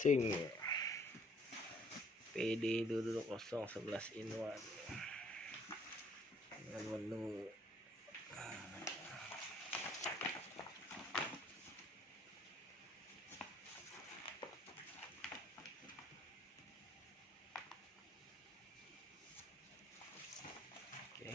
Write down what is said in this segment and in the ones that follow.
Sing PD 220 11 in 1 dengan menu oke.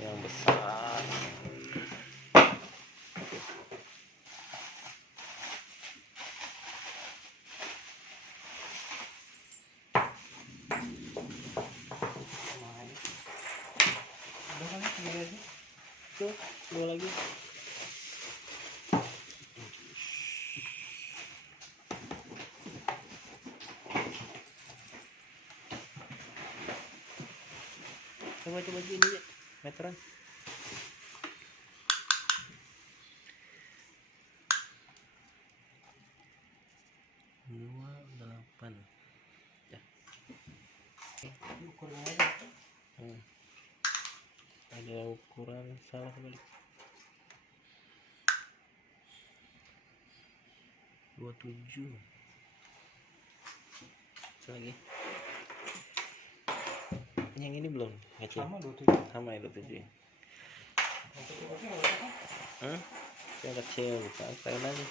Yang besar tuh, dua lagi. Coba gini ya, meteran. Dua 8 ya. Ada ukuran salah kebalik 27 lagi. Yang ini belum kecil sama ya 27 yang kecil bukan keren aja.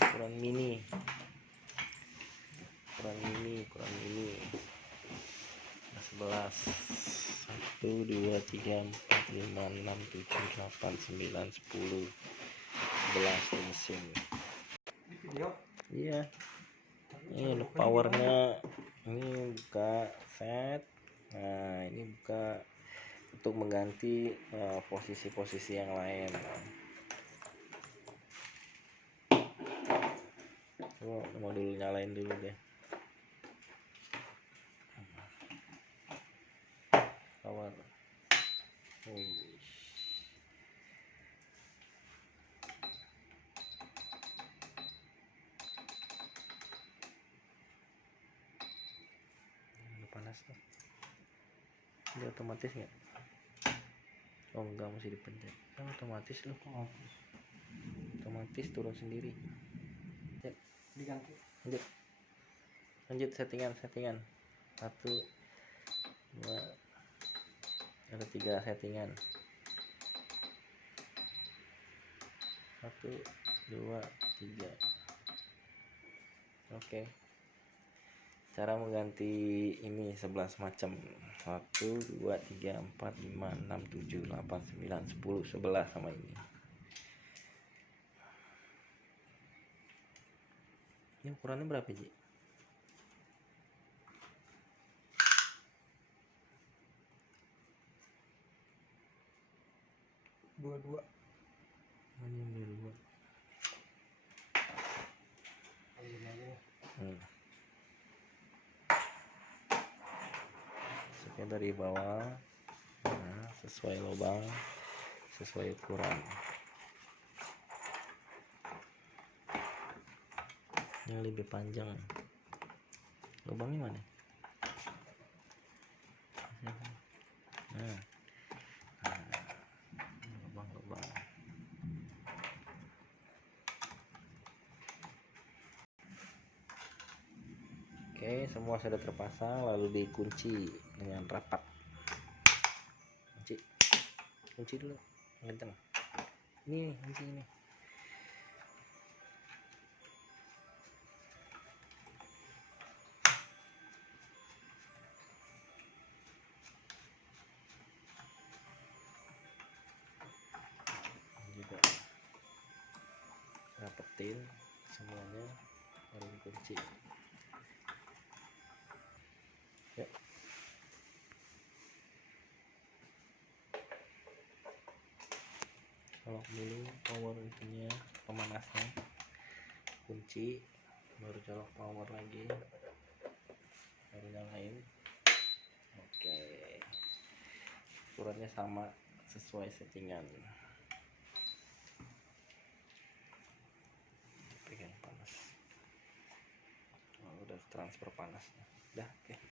Ukuran mini 11 1 2 3 4 5 6 7 8 9 10 11 di mesin. Iya, ini powernya. Ini buka set. Nah, ini buka untuk mengganti posisi-posisi yang lain. Mau dulu nyalain dulu deh. Power. Panas tuh. Ini otomatis nggak? Oh enggak, mesti dipencet. Otomatis loh. Otomatis turun sendiri. Ya. Diganti. Lanjut settingan. 1 2 ada 3 settingan. 1 2 3. Oke. Cara mengganti ini 11 macam. 1 2 3 4 5 6 7 8 9 10 11 sama ini. Ini ukurannya berapa, Ji? Dua. Ini 22. Masuknya dari bawah. Nah, sesuai lubang, sesuai ukuran. Yang lebih panjang. Lubangnya mana? Nah, lubang. Oke, semua sudah terpasang, lalu dikunci dengan rapat. Kunci dulu, kencang. Ini kunci ini. Juga rapetin semuanya, lalu dikunci. Ya. colok dulu power itunya, pemanasnya, kunci, baru colok power lagi, baru nyalain. Oke, ukurannya sama sesuai settingan. Pegang panas, udah transfer panasnya, udah. Oke.